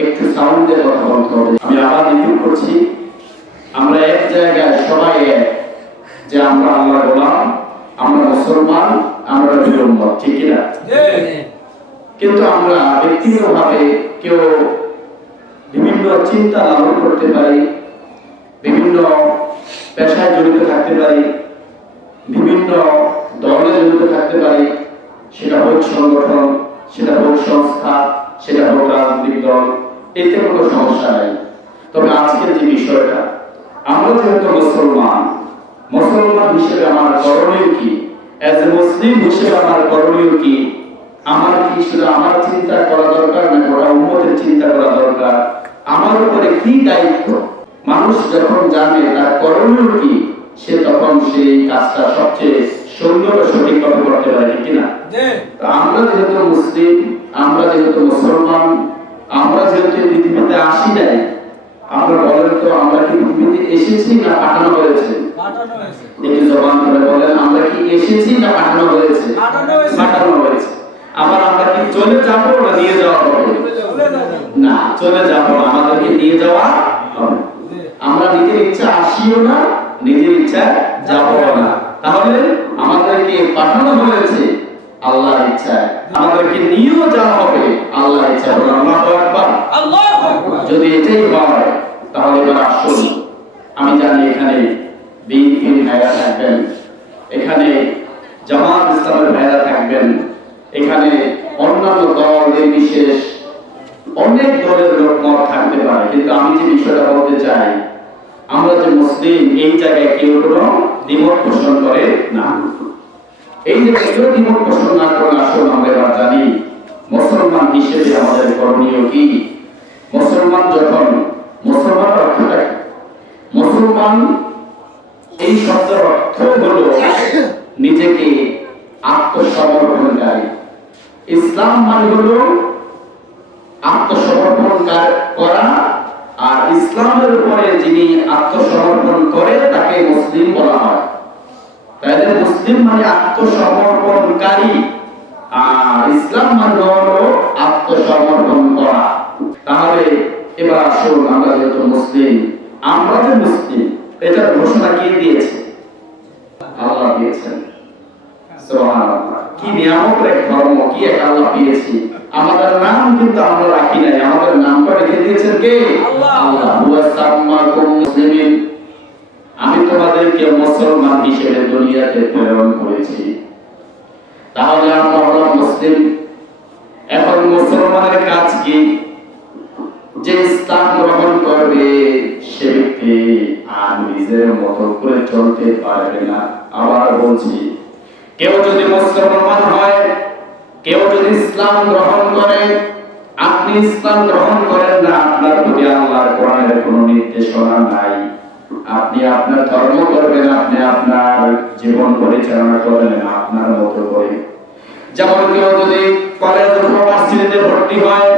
একটু সাউন্ডে কথা বলতে হবে। আমি আবার রিপিট করছি। আমরা এক জায়গায় সবাই এক, যে আমরা আল্লাহ গোলাম, আমরা মুসলমান, আমরা বিলম্ব ঠিক কিনা? কিন্তু আমরা ব্যক্তিগতভাবে কেউ বিভিন্ন চিন্তা লালন করতে পারি, বিভিন্ন পেশায় জড়িত থাকতে পারি, বিভিন্ন দলে জড়িত থাকতে পারি, সেটা হোক সংগঠন, সেটা হোক সংস্থা, সেটা হোক রাজনৈতিক দল এতে কোনো সমস্যা নাই। তবে আজকের যে বিষয়টা আমরা যেহেতু মুসলমান মুসলমান হিসেবে আমার করণীয় কি? অ্যাজ এ মুসলিম হিসেবে আমার করণীয় কি? আমার কি শুধু আমার চিন্তা করা দরকার না গোটা উম্মতের চিন্তা করা দরকার? আমার উপরে কি দায়িত্ব? মানুষ যখন জানে তার করণীয় কি সে তখন সেই কাজটা সবচেয়ে সুন্দর সঠিকভাবে করতে পারে কিনা? আমরা যেহেতু মুসলিম আমরা যেহেতু মুসলমান আমরা যেহেতু পৃথিবীতে আসি নাই আমরা বলেন তো আমরা কি পৃথিবীতে এসেছি না পাঠানো হয়েছে? একটু জবান করে বলেন আমরা কি এসেছি না পাঠানো হয়েছে? পাঠানো হয়েছে। আবার আমরা কি চলে যাব না নিয়ে যাওয়া হবে? না চলে যাব আমাদেরকে নিয়ে যাওয়া হবে। আমরা নিজের ইচ্ছা আসিও না নিজের ইচ্ছা যাব না। তাহলে আমাদেরকে পাঠানো হয়েছে। আল্লাহর ইচ্ছায় আমাদেরকে নিয়েও যাওয়া হবে আল্লাহর ইচ্ছা বলে আল্লাহু যদি এটাই হয় তাহলে এবার আসুন। আমি জানি এখানে বিএনপির ভাইরা থাকবেন। এখানে জামাত ইসলামের ভাইরা থাকবেন। এখানে অন্যান্য দল বিশেষ অনেক দলের লোকমত থাকতে পারে। কিন্তু আমি যে বিষয়টা বলতে চাই আমরা যে মুসলিম এই জায়গায় কেউ কোনো দ্বিমত পোষণ করে না। এই যে কেউ দ্বিমত পোষণ না করে আসুন আমরা এবার জানি মুসলমান হিসেবে আমাদের করণীয় কি? মুসলমান যখন মুসলমান অর্থটা কি? মুসলমান এই শব্দের অর্থ হলো নিজেকে আত্মসমর্পণকারী। ইসলাম মানে হলো আত্মসমর্পণ করা, আর ইসলামের উপরে যিনি আত্মসমর্পণ করে তাকে মুসলিম বলা হয়। তাহলে মুসলিম মানে আত্মসমর্পণকারী আর ইসলাম মানে হলো আত্মসমর্পণ করা। তাহলে এবার আসুন আমরা যেহেতু মুসলিম আমরা যে মুসলিম এটার ঘোষণা কে দিয়েছে? আল্লাহ দিয়েছেন। কি নিয়ামত এক ধর্ম কি এক আল্লাহ দিয়েছি? আমাদের নাম কিন্তু আমরা রাখি নাই আমাদের নামটা রেখে দিয়েছেন কে? আল্লাহ। আল্লাহ। হুয়া সাম্মাকুম মুসলিমিন। আমি তোমাদেরকে মুসলমান হিসেবে দুনিয়াতে প্রেরণ করেছি। তাহলে আমরা হলাম মুসলিম। এখন মুসলমানের কাজ কি? যে ইসলাম গ্রহণ করবে সে ব্যক্তি আর নিজের মতো করে চলতে পারবে না। আবার বলছি, কেউ যদি মুসলমান হয়, কেউ যদি ইসলাম গ্রহণ করে, আপনি ইসলাম গ্রহণ করেন না, আপনার প্রতি আল্লাহর কোরআনের কোনো নির্দেশনা নাই। আপনি আপনার ধর্ম করবেন, আপনি আপনার জীবন পরিচালনা করবেন, আপনার মতো করে। যেমন কেউ যদি কলেজ অথবা ভর্তি হয়,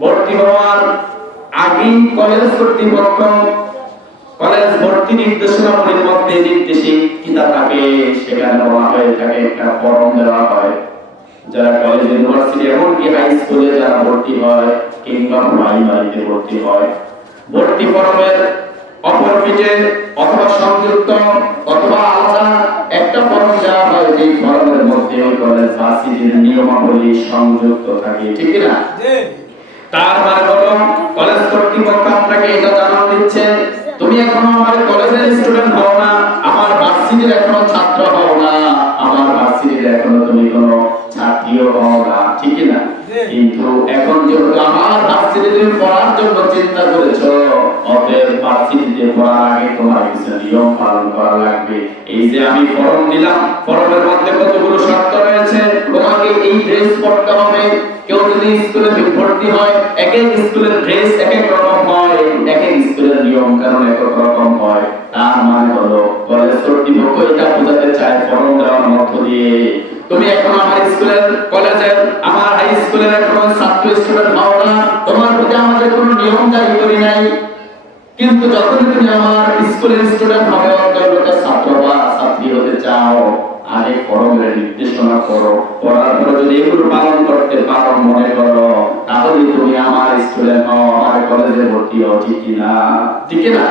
ভর্তি হওয়ার আগেই কলেজ কর্তৃপক্ষ কলেজ ভর্তি নির্দেশনাবলীর মধ্যে নির্দেশিক কিতাব থাকে সেখানে বলা হয়ে থাকে, একটা ফর্ম দেওয়া হয়। যারা কলেজ ইউনিভার্সিটি এমনকি হাই স্কুলে যারা ভর্তি হয়, কিংবা প্রাইমারিতে ভর্তি হয়, ভর্তি ফর্মের পিঠে অথবা সংযুক্ত অথবা আলাদা একটা ফর্ম দেওয়া হয় যে ফর্মের মধ্যে ওই কলেজ ভার্সিটির নিয়মাবলী সংযুক্ত থাকে ঠিক না তার মানে হলো কলেজ কর্তৃপক্ষ আপনাকে এটা জানানো দিচ্ছে তুমি এখনও আমার কলেজের স্টুডেন্ট হও না আমার ভার্সিটির এখনও ছাত্র হও না আমার ভার্সিটির এখনও তুমি কোনো ছাত্রীও হও না ঠিক না কিন্তু এখন যেহেতু আমার ভার্সিটিতে পড়ার জন্য চিন্তা করেছ নিয়ম পালন করা লাগবে। এই যে আমি ফর্ম দিলাম ফর্মের মধ্যে কতগুলো শর্ত রয়েছে? তোমাকে এই ড্রেস পরতে হবে। কেউ যদি স্কুলে ভর্তি হয় এক এক স্কুলের ড্রেস এক এক রকম হয় এক এক স্কুলের নিয়ম কানুন এক এক রকম হয়। তার মানে হলো, কলেজ কর্তৃপক্ষ এটা বোঝাতে চায়, ফর্ম দেওয়ার মধ্য দিয়ে। তুমি এখন আমার স্কুলের কলেজের, আমার হাই স্কুলের এখন ছাত্র স্টুডেন্ট হও না। তোমার প্রতি আমাদের কোনো নিয়ম জারি করি নাই। কিন্তু যখন তুমি আমার স্কুলের স্টুডেন্ট হবে অন্তর্গত ছাত্র বা ছাত্রী হতে চাও, আগে করমের নির্দেশনা করো করার পরে যদি এগুলো পালন করতে পারো, মনে করো তাহলে তুমি আমার স্টুডেন্ট হও, আমার কলেজে ভর্তি হও, ঠিক কিনা ঠিক কিনা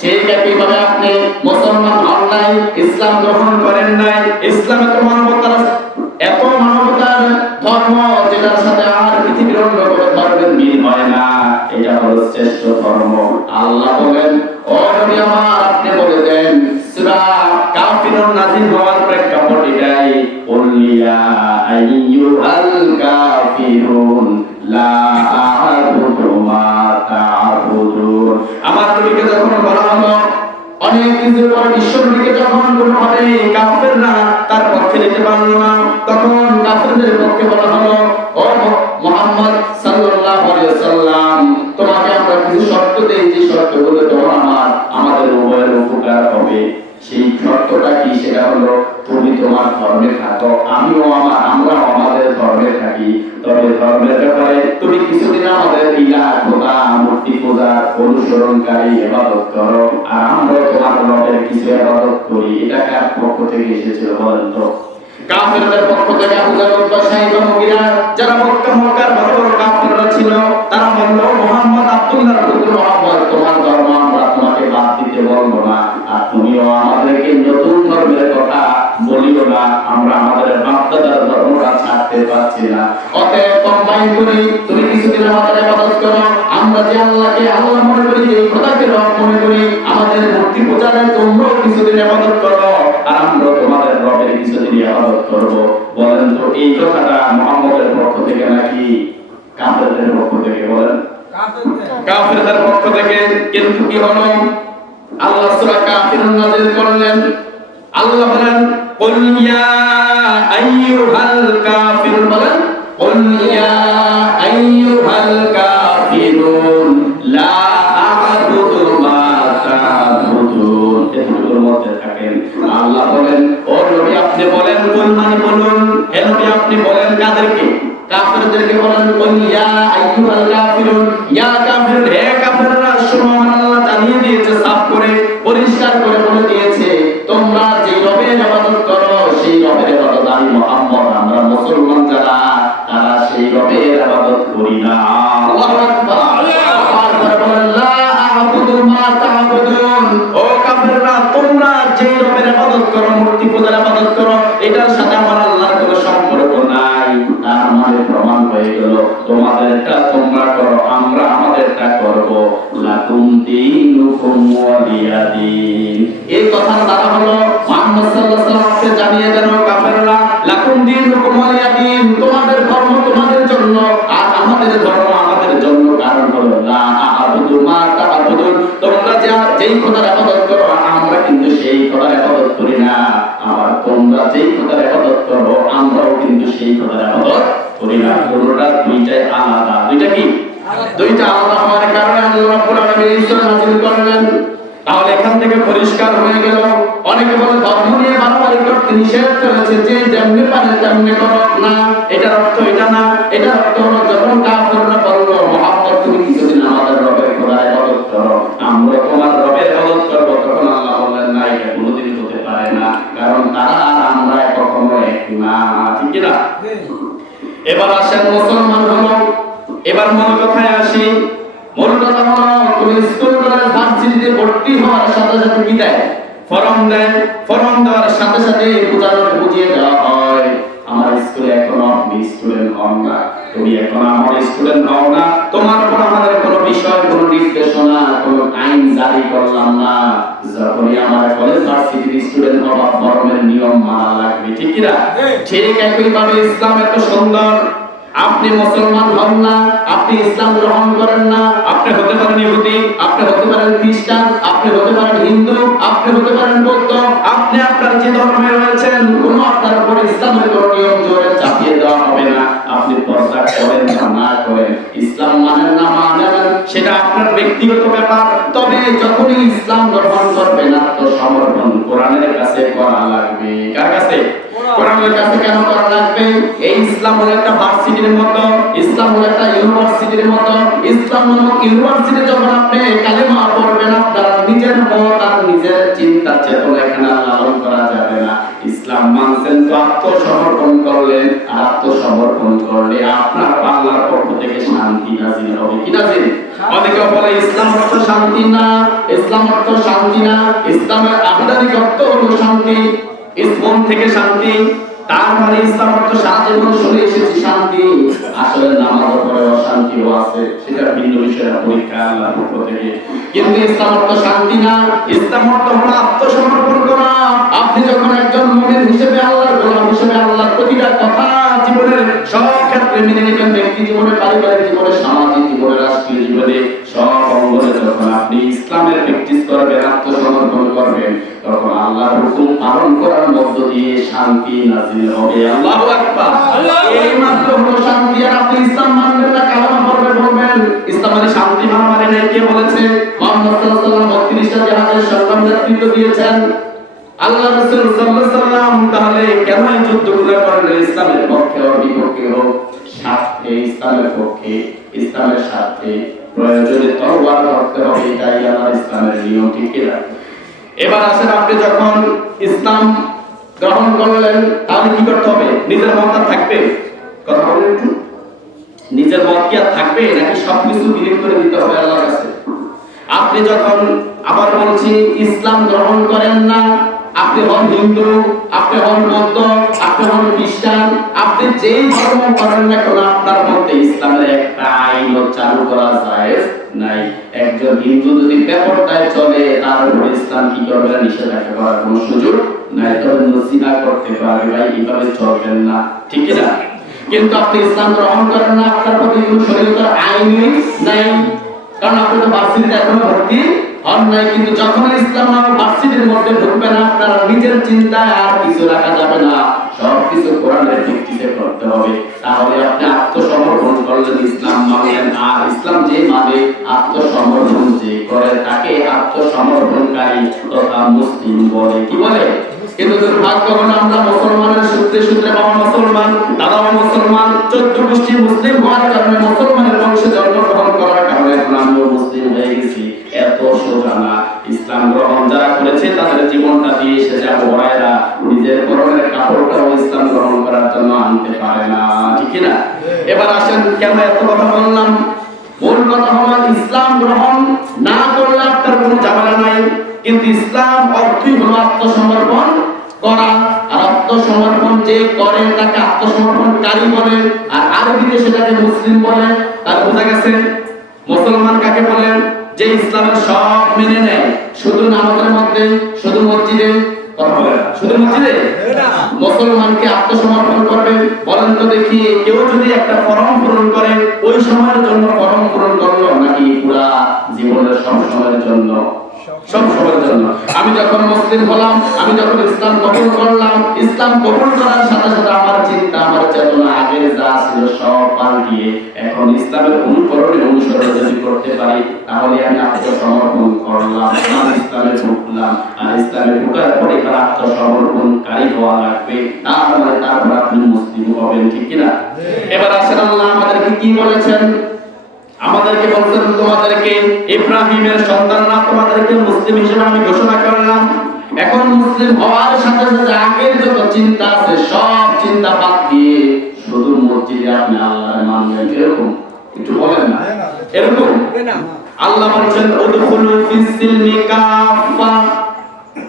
ঠিক একইভাবে আপনি মুসলমান হন নাই ইসলাম গ্রহণ করেন নাই, ইসলাম এত মানবতার এত মানবতার ধর্ম যেটার সাথে নাযিল হওয়ার আইয়ুহাল কাফিরুন, লা আমার নবীকে যখন বলা হলো, অনেক কিছুর পর বিশ্বনবীকে যখন কোনোভাবে কাফেররা তার পক্ষে নিতে পারল না, তখন কাফেরদের পক্ষে বলা হলো অনুসরণকারী ইবাদত করো। আর আমরা তোমার রবের কিছু ইবাদত করি। এটা কার পক্ষ থেকে এসেছিল বলেন তো? কাফেরদের পক্ষ থেকে আবু জাহল উতবা সাইবা মুগিরা যারা মক্কা মক্কার বড় বড় কাফেররা ছিল তারা বলল মুহাম্মদ আব্দুল্লাহর পুত্র মুহাম্মদ তোমার ধর্ম আমরা তোমাকে বাদ দিতে বলব না। আর তুমিও আমাদেরকে নতুন ধর্মের কথা বলিও না আমরা আমাদের বাপদাদার ধর্মটা ছাড়তে পারছি না। অতএব কম্বাইন করি তুমি কিছুদিন আমাদের ইবাদত করো। আমরা যে আল্লাহকে আল্লাহ মনে করি যে খোদাকে রব মনে করি আমাদের মূর্তি পূজারে তোমরাও কিছুদিন ইবাদত করো আর আমরা তোমাদের রবের কিছুদিন ইবাদত করব। বলেন তো এই কথাটা মুহাম্মদের পক্ষ থেকে নাকি কাফেরদের পক্ষ থেকে বলেন? কাফেরদের পক্ষ থেকে কিন্তু কি হলো? আল্লাহ সূরা কাফিরুন নাযিল করলেন। আল্লাহ বলেন কাফিরুন বলেন কুল ইয়া আইয়ুহাল কাফিরুন লা আ'বুদু মা তা'বুদুন এতটুকুর মধ্যে থাকেন। আল্লাহ বলেন ও নবী আপনি বলেন কোন মানে বলুন? হে নবী আপনি বলেন কাদেরকে? কাফেরদেরকে বলেন কোন ইয়া আইয়ুহাল কাফিরুন ইয়া পূজার করো এটার সাথে আমার আল্লাহর কোনো সম্পর্ক নাই। তার মানে প্রমাণ হয়ে গেল। তোমাদেরটা তোমরা করো, আমরা আমাদেরটা করব। লাকুম দীনুকুম ওয়ালিয়া দীন। এই কথার দ্বারা হলো, মুহাম্মদ সাল্লাল্লাহু আলাইহি ওয়াসাল্লামকে জানিয়ে দেন কাফেররা, লাকুম দীনুকুম ওয়ালিয়া দীন, তোমাদের ধর্ম তোমাদের জন্য, আর আমাদের ধর্ম আমাদের জন্য, কারণ হলো লা আ'বুদু মা তা'বুদুন। তোমরা যা যেই খোদার ইবাদত করো, আমরা কিন্তু সেই খোদার আবার তোমরা যেই কথার একদত করো আমরাও কিন্তু সেই কথার একদত করি না কোনটা দুইটাই আলাদা। দুইটা কি? দুইটা আলাদা হওয়ার কারণে আল্লাহ কোরআন এই নাযিল করলেন। তাহলে এখান থেকে পরিষ্কার হয়ে গেল। অনেকে বলে ধর্ম নিয়ে বাড়াবাড়ি করতে নিষেধ করেছে যে যেমনি পারে তেমনি করো না। এটা আসেন মুসলমান হলো। এবার মূল কথায় আসি মূল কথা হলো তুমি স্কুল কলেজ ভার্সিটিতে ভর্তি হওয়ার সাথে সাথে কি দেয়? ফর্ম দেয়। ফর্ম দেওয়ার সাথে সাথে বোঝানো বুঝিয়ে দেওয়া হয়। আমার স্কুলে এখনও আপনি স্টুডেন্ট হন না। তুমি এখন আমার স্টুডেন্ট হও না। তোমার উপর আমাদের কোনো বিষয় কোনো নির্দেশনা কোনো আইন জারি করলাম না। যখনই আমার কলেজ ভার্সিটির স্টুডেন্ট হওয়া ফর্মের নিয়ম মানা লাগবে ঠিক কি না? ঠিক একইভাবে ইসলাম এত সুন্দর। আপনি মুসলমান হন না, আপনি ইসলাম গ্রহণ করেন না, আপনি হতে পারেন ইহুদি, আপনি হতে পারেন খ্রিস্টান, আপনি হতে পারেন হিন্দু, আপনি হতে পারেন বৌদ্ধ, আপনি আপনার যে ধর্মে রয়েছেন, কোন আপনার উপর ইসলামের কোন নিয়ম জোরে চাপিয়ে দেওয়া হবে না। আপনি পর্দা করেন বা না করেন। ইসলাম মানেন না, মানেন সেটা আপনার ব্যক্তিগত ব্যাপার। তবে যখনই ইসলাম গ্রহণ করবেন, আত্মসমর্পণ কোরআনের কাছে করা লাগবে। কার কোরআনের কাছে কেন করা লাগবে? এই ইসলাম হলো একটা ভার্সিটির মতো, ইসলাম হলো একটা ইউনিভার্সিটির মতো। ইসলাম নামক ইউনিভার্সিটি যখন আপনি কালেমা পড়বেন, আপনার নিজের মত আর নিজের চিন্তা চেতনা এখানে লালন করা যাবে না। ইসলাম মানছেন তো আত্মসমর্পণ করলেন আত্মসমর্পণ করলে আপনার আল্লাহর পক্ষ থেকে শান্তি নাজিল হবে। কি নাজিল? অনেকে বলে, ইসলাম অর্থ শান্তি না, ইসলাম অর্থ শান্তি না, ইসলামের আহ্বানিক অর্থ হলো শান্তি। ইসলাম থেকে শান্তি, তার মানে ইসলাম অর্থ সারা জীবন শুনে এসেছি, শান্তি। আসলে নামাজ পরে অশান্তিও আছে, সেটা ভিন্ন বিষয় পরীক্ষা আল্লাহর পক্ষ থেকে। কিন্তু ইসলাম অর্থ শান্তি না, ইসলাম অর্থ হলো আত্মসমর্পণ করা। আপনি যখন একজন মুমিন হিসেবে আল্লাহর গোলাম হিসেবে আল্লাহর প্রতিটা কথা জীবনের সব ক্ষেত্রে মেনে নেবেন, ব্যক্তি জীবনে, পারিবারিক জীবনে, সামাজিক জীবনে, রাষ্ট্রীয় জীবনে, সব অঙ্গনে যখন তখন আল্লাহর হুকুম পালন করার মধ্য দিয়ে শান্তি নাজিল হবে। আল্লাহু আকবার। এই মাত্র হলো শান্তি আর আপনি ইসলাম মানবেন না কালামা পড়বে বলবেন। ইসলাম মানে শান্তি মানা মানে নাই কে বলেছে? মুহাম্মদ সাল্লাল্লাহু আলাইহি ওয়াসাল্লাম 32টা জাহাজের সংগ্রাম নেতৃত্ব দিয়েছেন। আল্লাহ রাসূল সাল্লাল্লাহু আলাইহি ওয়াসাল্লাম তাহলে কেন এই যুদ্ধগুলো করেন? ইসলামের পক্ষে ও বিপক্ষে হোক স্বার্থে ইসলামের পক্ষে ইসলামের স্বার্থে প্রয়োজনে তরবার ধরতে হবে এটাই আমার ইসলামের নিয়ম ঠিক না এবার আসেন আপনি যখন ইসলাম গ্রহণ করলেন, তাহলে কি করতে হবে? নিজের মত থাকবে? কথা বলেন একটু। নিজের মত কি আর থাকবে? নাকি সবকিছু বিলীন করে দিতে হবে আল্লাহর কাছে? আপনি যখন আবার বলছি, ইসলাম গ্রহণ করেন না আপনি হন হিন্দু, আপনি হন বৌদ্ধ, আপনি হন খ্রিস্টান, আপনি যেই ধর্ম করেন না কেন, আপনার মধ্যে ইসলামের একটা আইন চালু করা যায় নাই। একজন হিন্দু যদি পেপরটায় চলে, তার উপর ইসলাম কি করবে নিষেধাজ্ঞা করার কোনো সুযোগ নাই। তবে নসিহা করতে পারবে ভাই এইভাবে চলবেন না, ঠিক না কিন্তু আপনি ইসলাম গ্রহণ করেন না, আপনার প্রতি কোনো শরীয়তের আইনই নাই। কারণ আপনি তো ভার্সিটিতে এখনও ভর্তি নাই কিন্তু যখন ইসলাম নামক ভার্সিটির মধ্যে ঢুকবেন আপনার নিজের চিন্তায় আর কিছু রাখা যাবে না। সব কিছু কোরআনের ভিত্তিতে করতে হবে। তাহলে আপনি আত্মসমর্পণ করলেন ইসলাম মানলেন আর ইসলাম যে মানে আত্মসমর্পণ যে করে, তাকে আত্মসমর্পণকারী তথা মুসলিম বলে। কি বলে? কিন্তু দুর্ভাগ্য হলো আমরা মুসলমানের সূত্রে সূত্রে বাবা মুসলমান দাদাও মুসলমান, চোদ্দ গোষ্ঠী মুসলিম হওয়ার কারণে মুসলমানের তাদের জীবনটা দিয়ে এসে যা বড়াইরা নিজের পরনের কাপড়টাও ইসলাম গ্রহণ করার জন্য আনতে পারে না, ঠিক না এবার আসেন, কেন এত কথা বললাম? মূল কথা হলো ইসলাম গ্রহণ না করলে আপনার কোনো নাই। কিন্তু ইসলাম অর্থই আত্মসমর্পণ করা, আর আত্মসমর্পণ যে করে তাকে আত্মসমর্পণকারী বলে, আর আরবিতে সেটাকে মুসলিম বলে। তার বোঝা গেছে, মুসলমান কাকে বলেন যে ইসলামের সব মেনে নেয় শুধু নামাজের মধ্যে শুধু মসজিদে। শুধু মসজিদে? মুসলমানকে আত্মসমর্পণ করবে? বলেন তো দেখি কেউ যদি একটা ফর্ম পূরণ করে ওই সময়ের জন্য ফর্ম পূরণ করল নাকি পুরা জীবনের সব সময়ের জন্য? সব সময়ের জন্য। আমি যখন মুসলিম হলাম আমি যখন ইসলাম কবুল করলাম ইসলাম কবুল করার সাথে সাথে আমার চিন্তা আমার চেতনা আগের যা ছিল সব পাল্টিয়ে এখন ইসলামের অনুকরণে অনুসরণ যদি করতে পারি তাহলে আমি আত্মসমর্পণ করলাম আর ইসলামে ঢুকলাম আর ইসলামে ঢুকার পরে এবার আত্মসমর্পণকারী হওয়া লাগবে। তারপরে তারপর আপনি মুসলিম হবেন ঠিক কিনা? এবার আসেন আল্লাহ আমাদেরকে কি বলেছেন? আমাদেরকে বলছেন তোমাদেরকে ইব্রাহিমের সন্তানরা তোমাদেরকে মুসলিম হিসেবে আমি ঘোষণা করলাম। এখন মুসলিম হওয়ার সাথে সাথে আগের যত চিন্তা আছে সব চিন্তা বাদ দিয়ে শুধু মসজিদে আপনি আল্লাহর মানবেন। এরকম? একটু বলেন না। এরকম? আল্লাহ বলছেন উদখুলু ফিস সিলমি কাফা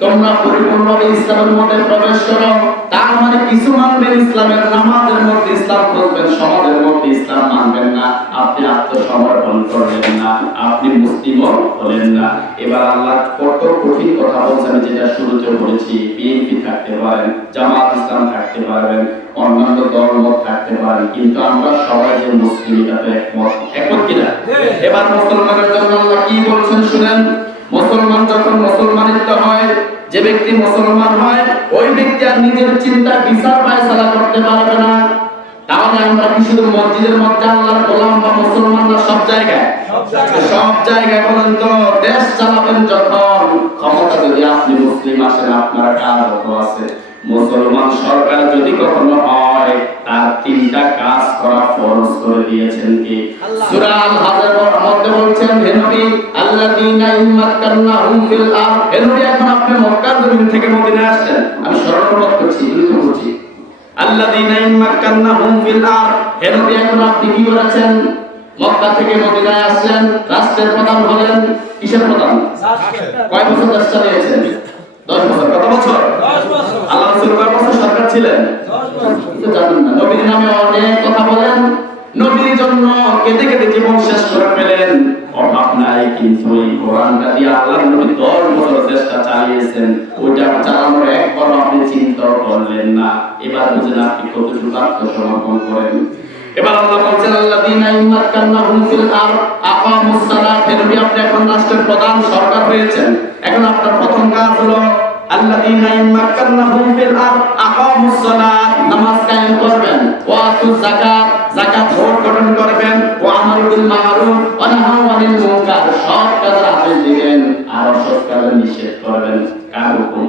তোমরা পরিপূর্ণভাবে ইসলামের মধ্যে প্রবেশ করো। তার মানে কিছু মানবেন ইসলামের নামাজের মধ্যে ইসলাম করবেন সমাজের মধ্যে ইসলাম মানবেন না। আপনি আত্মসমর্পণ করলেন না আপনি মুসলিমও হলেন না। এবার আল্লাহ কত কঠিন কথা বলছে আমি যেটা শুরুতে বলেছি বিএনপি থাকতে পারেন জামাত ইসলাম থাকতে পারবেন অন্যান্য দলমত থাকতে পারেন কিন্তু আমরা সবাই যে মুসলিম এটাতে একমত। একমত কিনা? এবার মুসলমানের জন্য আল্লাহ কি বলছেন শুনেন? মুসলমান যখন মুসলমানিত্ব হয় যে ব্যক্তি মুসলমান হয় ওই ব্যক্তি আর নিজের চিন্তা বিচার ফায়সালা করতে পারবে না। তাহলে আমরা কি শুধু মসজিদের মধ্যে আল্লাহর গোলাম বা মুসলমান না সব জায়গায়? সব জায়গায়। বলেন তো দেশ চালাবেন যখন। ক্ষমতা যদি আপনি মুসলিম আসেন আপনার কার আছে? মুসলমান সরকার যদি কখনো হয় তার তিনটা কাজ করা ফরজ করে দিয়েছেন কি? সূরা আল হাজের মধ্যে বলছেন হে নবী আল্লাযীনা ইম্মাক্কান্নাহুম ফিল আরদ। হে নবী এখন আপনি মক্কার জমিন থেকে মদিনায় আসছেন। আমি স্মরণবোধ করছি বুঝতে বলছি আল্লাযীনা ইম্মাক্কান্নাহুম ফিল আরদ। হে নবী এখন আপনি কি করেছেন? মক্কা থেকে মদিনায় আসলেন রাষ্ট্রের প্রধান হলেন কিসের প্রধান? কয় বছর দেশ চালিয়েছেন? দশ বছর কত বছর? আল্লাহ রসুল কয় বছর সরকার ছিলেন? দশ বছর কিন্তু জানেন না। নবীর নামে অনেক কথা বলেন। নবীর জন্য কেটে কেটে জীবন শেষ করে ফেলেন। অভাব নাই কিন্তু এই কোরআনটা দিয়ে আল্লাহর নবী দশ বছর চেষ্টা চালিয়েছেন। ওইটা চালানোর একবারও আপনি চিন্তা করলেন না। এবার বুঝেন আপনি কতটুকু আত্মসমর্পণ করেন। এবার আল্লাহ বলছেন আল্লাহ আল্লাযীনা ইম্মাক্কান্নাহুম ফিল আরদ আকামুস সালাত। হে নবী আপনি এখন রাষ্ট্রের প্রধান সরকার হয়েছেন। এখন আপনার প্রথম কাজ হলো আল্লাযীনা ইম্মাক্কান্নাহুম ফিল আরদ আকামুস সালাত। নামাজ কায়েম করবেন। ওয়া আতুজ যাকাত যাকাত ভোট গঠন করবেন। ওয়া আমারু বিল মারুফ ওয়া নাহাউ আনিল মুনকার সৎ কাজের আদেশ দিবেন আর অসৎ কাজের নিষেধ করবেন। কার হুকুম?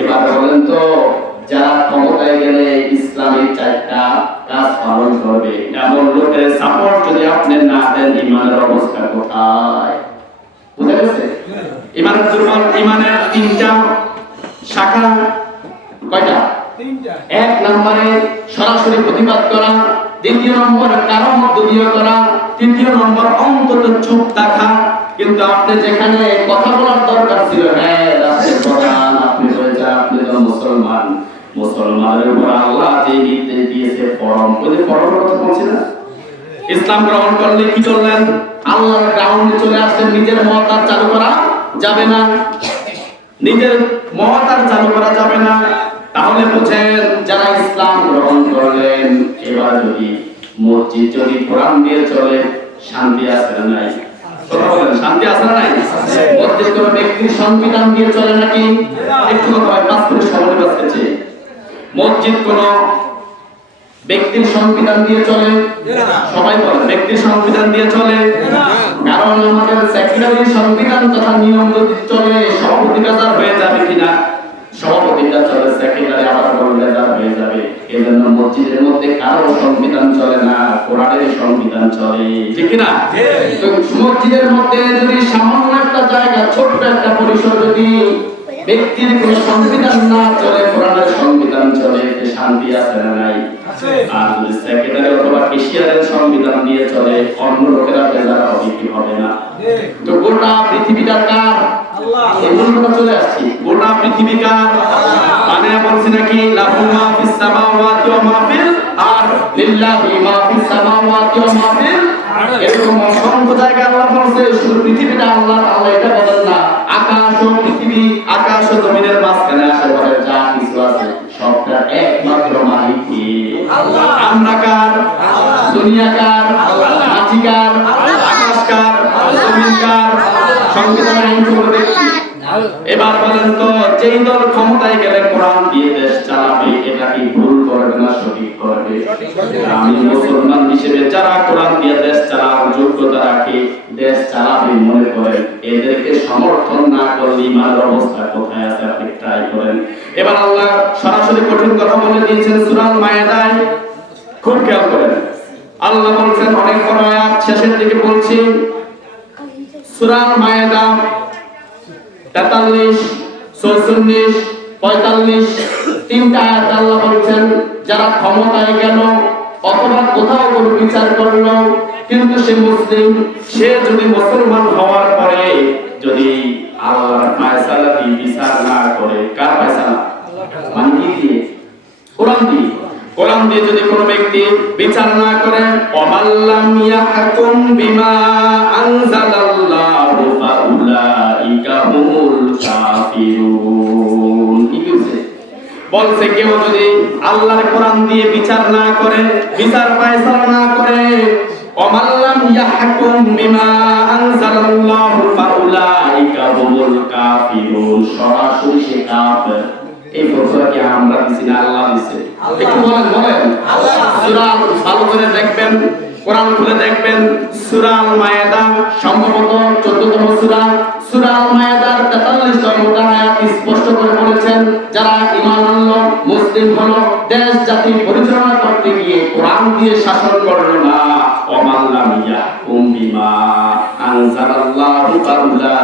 এবার বলেন তো ইসলামের চারটা কাজ পালন করবে। এমন লোকের সাপোর্ট যদি আপনি না দেন ইমানের অবস্থা কোথায়? বুঝা গেছে? ইমানের দুর্বল ইমানের তিনটা শাখা কয়টা? এক নম্বরে সরাসরি প্রতিবাদ করা দ্বিতীয় নম্বর কারও মধ্য দিয়ে করা তৃতীয় নম্বর অন্তত চুপ থাকা। কিন্তু আপনি যেখানে কথা বলার দরকার ছিল হ্যাঁ রাষ্ট্রের প্রধান আপনি হয়েছে আপনি তো মুসলমান মুসলমানের উপর আল্লাহ যে নির্দেশ দিয়েছে ফরম ওই যে ফরম কথা বলছি না? ইসলাম গ্রহণ করলে কি করলেন? আল্লাহর গ্রাউন্ডে চলে আসলেন নিজের মতার চালু করা যাবে না। নিজের মত আর চালু করা যাবে না। তাহলে বুঝেন যারা ইসলাম গ্রহণ করলেন এবার যদি মসজিদ যদি কোরআন দিয়ে চলে শান্তি আছে না নাই? শান্তি আছে না নাই? মসজিদ কোন ব্যক্তির সংবিধান দিয়ে চলে নাকি? একটু হয় পাঁচ মিনিট সময় বাঁচতেছে মসজিদ কোন ব্যক্তির সংবিধান দিয়ে চলে? সবাই বলে ব্যক্তির সংবিধান দিয়ে চলে? কারণ আমাদের সেকুলারি সংবিধান তথা নিয়ম যদি চলে সভাপতি বেজার হয়ে যাবে কিনা? সভাপতিটা চলে সেকুলারি আবার হয়ে যাবে। মসজিদের মধ্যে কারও সংবিধান চলে না কোরআনের সংবিধান চলে। ঠিক কিনা? মসজিদের মধ্যে যদি সামান্য একটা জায়গা ছোট্ট একটা পরিসর যদি ব্যক্তির কোনো সংবিধান না চলে কোরআনের সংবিধান চলে এতে শান্তি আছে না নাই? আর যদি সেক্রেটারি অথবা কেশিয়ারের সংবিধান দিয়ে চলে অন্য লোকেরা বেজার হবে কি হবে না? তো গোটা পৃথিবীটা কার? আল্লাহ। চলে আসছি। গোটা পৃথিবী কার? মানে বলছি নাকি লাহু মা ফিস সামাওয়াতি ওয়া মা ফিল আর লিল্লাহি মা ফিস সামাওয়াতি ওয়া মা ফিল? এরকম অসংখ্য জায়গায় আল্লাহ বলছে শুধু পৃথিবীটা আল্লাহ আল্লাহ। দুনিয়া কার আল্লাহ। মাটি কার আকাশ কার জমিন কার সংবিধান আইন করবে এবার বলেন যেই দল ক্ষমতায় গেলে কোরআন দিয়ে দেশ চালাবে, এটা কি ভুল করবে না সঠিক করবে আমি মুসলমান হিসেবে যারা কোরআন দিয়ে দেশ চালানোর যোগ্যতা রাখে, দেশ চালাবে মনে করেন এদেরকে সমর্থন না করলে ইমানের অবস্থা কোথায় আছে আপনি ট্রাই করেন এবার আল্লাহ সরাসরি কঠিন কথা বলে দিয়েছেন সূরা মায়েদায় খুব খেয়াল করেন আল্লাহ বলছেন, অনেক বড় আয়াত শেষের দিকে বলছি সূরা মায়েদা, তেতাল্লিশ, চৌচল্লিশ, পঁয়তাল্লিশ, তিনটা আয়াত আল্লাহ বলছেন, যারা ক্ষমতায় গেল অথবা কোথাও বিচার করল, কিন্তু সে মুসলিম, সে যদি মুসলমান হওয়ার পরে যদি আল্লাহর দিয়ে বিচার না করে, কার মানে কি দিয়ে? কোরআন দিয়ে। কোরআন দিয়ে যদি কোনো ব্যক্তি বিচার না করে অমাল্লাম ইয়াহকুম বিমা আনজালাল্লাহু কাফিরুন। বলছে, কেউ যদি আল্লাহর কোরআন দিয়ে বিচার না করে, বিচার ফায়সালা না করে অমাল্লাম ইয়াহকুম বিমা আনজালাল্লাহু কাফিরুন। সরাসরি সে কাফের। এই ফতোয়া কি আমরা দিছি না? আল্লাহ দিছে। একটু বলেন বলেন। সূরা ভালো করে দেখবেন কোরআন খুলে দেখবেন। সূরা আল মায়েদা সম্ভবত 14 তম সূরা। সূরা আল মায়েদার 43 তম আয়াত স্পষ্ট করে বলেছেন যারা ঈমান আনলো মুসলিম হলো দেশ জাতি পরিচালনা করতে গিয়ে কোরআন দিয়ে শাসন করল না। ওমাল্লাম ইয়াহকুম বিমা আনজালাল্লাহু ফাউলা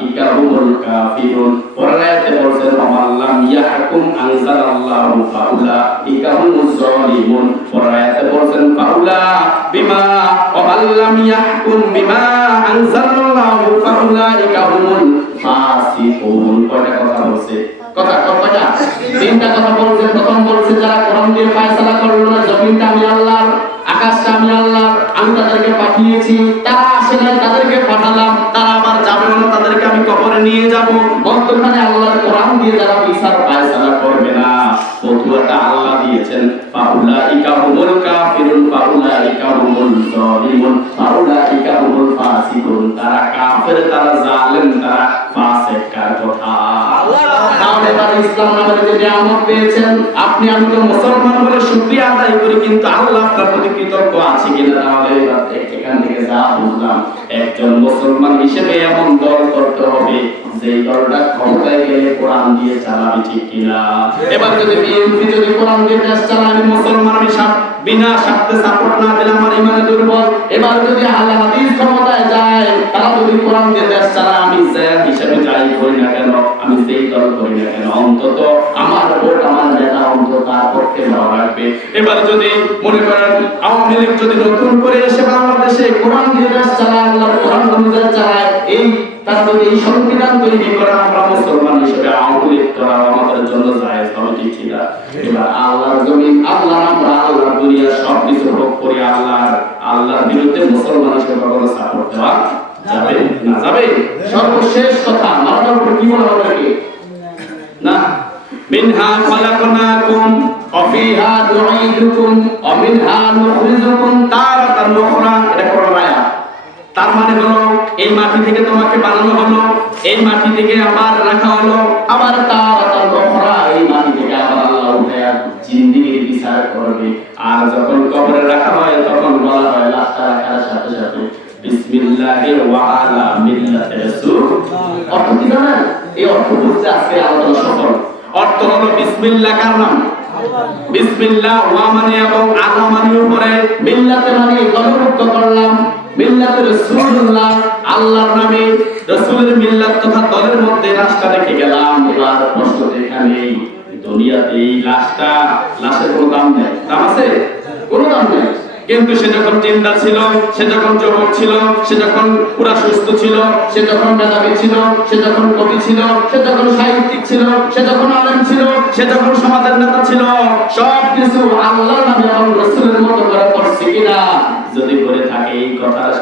ইকাহুমুল কাফিরুন পরের আয়াতে বলছেন ফামাল্লাম ইয়াহকুম আনজালাল্লাহু ফাউলা ইকাহুমুজ জালিমুন পরের আয়াতে বলছেন ফাউলা বিমা ওয়ামাল্লাম ইয়াহকুম বিমা আনজালাল্লাহু ফাউলা ইকাহুমুল ফাসিকুন কয়টা কথা বলছে কথা কয়টা তিনটা কথা বলছে প্রথম বলছে যারা কোরআন দিয়ে ফয়সালা করল না জমিনটা আমি আল্লাহর আকাশটা আমি আল্লাহ আমি তাদেরকে পাঠিয়েছি, তারা আসে নাই, তাদেরকে পাঠালাম, তারা আবার যাবে না, তাদেরকে আমি কবরে নিয়ে যাব। বর্তমানে আল্লাহর কোরআন দিয়ে যারা বিচার পায়সালা করবে না। দিয়েছেন হুমুল কাফিরুন হুমুল হুমুল ফাসিকুন। তারা কাফের, তারা তারা ফাসিক তাহলে তারা ইসলাম যে নিয়ামত পেয়েছেন আপনি আমি তো মুসলমান বলে শুকরিয়া আদায় করি, কিন্তু আল্লাহ আপনার প্রতি কৃতজ্ঞ আছে কিনা তাহলে এখান থেকে যা বুঝলাম। একজন মুসলমান হিসেবে এমন দল করতে হবে যে দলটা ক্ষমতায় গেলে কোরআন দিয়ে চালাবে ঠিক কিনা? এবার যদি বিএনপি যদি কোরআন দিয়ে দেশ চালায় মুসলমান আমি বিনা স্বার্থে সাপোর্ট না দিলে আমার ইমানে দুর্বল। এবার যদি আল্লাহ হাদিস ক্ষমতায় যায়, তারা যদি কোরআন দিয়ে দেশ চালায়, আমি হিসেবে যাই করি না কেন, আমি সেই দল করি না কেন? অন্তত আমার ভোট, আমার তার পক্ষে লাগবে এবার যদি মনে করেন, আওয়ামী লীগ যদি নতুন করে এসে বাংলাদেশে কোরআন দিয়ে চালায় আল্লাহর কোরআন অনুযায়ী চালায়, এই তারা যদি এই সংবিধান তৈরি করে আমরা মুসলমান হিসেবে আওয়ামী লীগ করা আমাদের জন্য জায়েজ হবে, ঠিক কিনা? এবার আল্লাহর জমিন আল্লাহ আমরা, আল্লাহর দুনিয়া সব কিছু ভোগ করি, আল্লাহর আল্লাহর বিরুদ্ধে মুসলমান হিসেবে কখনো সাপোর্ট দেওয়া যাবে না, যাবে? সর্বশেষ কথা মারার উপর কি বলা হবে না? মিনহা খালাকনাকুম ওয়া নুঈদুকুম ওয়া মিনহা নুখরিজুকুম। তারাতান উখরা এটা কোরআন আয়াত তার মানে হলো, এই মাটি থেকে তোমাকে বানানো হলো, এই মাটি থেকে আবার রাখা হলো, আবার তারাতান উখরা এই মাটি থেকে আবার আল্লাহ উঠায়া জিন্দেগির বিচার করবে। আর যখন কবরে রাখা হয়, তখন বলা হয়, লাশটা রাখার সাথে সাথে, বিসমিল্লাহির ওয়া আলা মিল্লাতি রাসূল। অর্থ কি জানেন? এই অর্থ বুঝতে আজকে আলোচনা সফল অর্থ হলো বিসমিল্লাহ কার নাম? বিসমিল্লাহ ওয়া মানে এবং আলা মানে উপরে মিল্লাতে মানে দলভুক্ত করলাম। মিল্লাতে রাসূলুল্লাহ, আল্লাহর নামে রাসূলের মিল্লাত তথা দলের মধ্যে লাশটা রেখে গেলাম। এবার প্রশ্ন এখানে, দুনিয়াতে এই লাশটা, লাশের কোনো দাম নেই? দাম আছে? কোনো দাম নেই? কিন্তু সে যখন জিন্দা ছিল, সে যখন যুবক ছিল, সে যখন পুরা সুস্থ ছিল, সে যখন মেধাবী ছিল, সে যখন কবি ছিল, সে যখন সাহিত্যিক ছিল, সে যখন আলেম ছিল, সে যখন সমাজের নেতা ছিল সব কিছু আল্লাহ নামে এবং রসুলের মতো করে করছে কিনা? যদি করে থাকে এই সাথে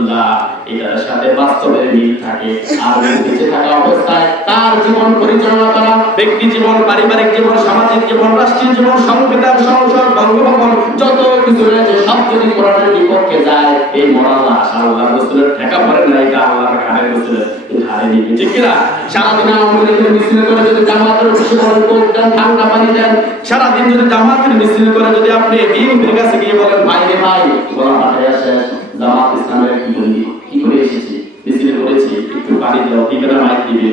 সাথে বাস্তবের মিল থাকে। আর বেঁচে থাকা অবস্থায় তার জীবন পরিচালনা করা, ব্যক্তি জীবন, পারিবারিক জীবন, সামাজিক জীবন, রাষ্ট্রীয় জীবন, সংবিধান, সংসদ, বঙ্গভবন, যত কিছু রয়েছে, সব যদি কোরআনের বিপক্ষে যায়, এই মরা লাশ আল্লাহ রসুলের ঠেকা পড়ে না এটা আল্লাহর ঘাড়ে রসুলের ঘাড়ে নিবে ঠিক কিনা সারাদিন আওয়ামী মিছিল করে যদি জামাতের অফিসে বলেন দেন ঠান্ডা পানি দেন। সারাদিন যদি জামাতের মিছিল করে যদি আপনি বিএনপির কাছে গিয়ে বলেন, ভাই রে ভাই বলা পাঠাইয়া শেষ জামাত ইসলামের কি বলি কি করে এসেছি? মিছিল করেছি একটু পানি দাও দিবে না মাইক দিবে।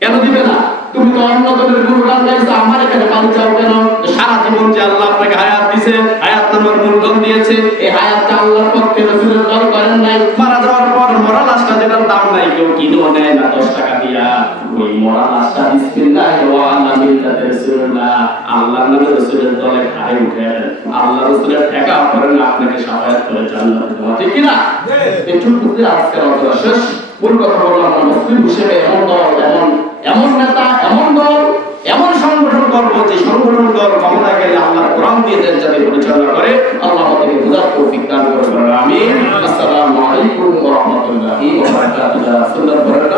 কেন দিবে না? তুমি তো অন্য দলের গুরু গাইছো, আমার এখানে পানি চাও কেন? সারা জীবন যে আল্লাহ আপনাকে হায়াত দিয়েছে হায়াত নামের মূলধন দিয়েছে, এই হায়াতটা আল্লাহর পক্ষে রসুলের দল করেন নাই। মারা যাওয়ার পর মরা লাশটা যেটার দাম নাই, কেউ কিনেও নেয় না, দশ টাকা দিয়া। ওই মরা লাশটা বিসমিল্লাহ ওয়া আলা মিল্লাতি রাসূলুল্লাহ, আল্লাহর নামে রসুলের দলে ঘাড়ে উঠে আল্লাহ রসুলের একা করেন আপনাকে সাহায্য করে জান্নাত দেওয়া ঠিক কিনা? একটু বুঝতে আজকের অন্তরা শেষ। মূল কথা বললাম আমরা মুসলিম হিসেবে এমন দল, এমন এমন নেতা, এমন দল, এমন সংগঠন করব যে সংগঠন দল ক্ষমতা গেলে আল্লাহ কোরআন দিয়ে দেন যাতে পরিচালনা করে। আল্লাহ আমাদেরকে বোঝার তৌফিক দান করবেন আমি আসসালামু আলাইকুম ওয়া রাহমাতুল্লাহি ওয়া বারাকাতুহু। সুন্দর বরকত।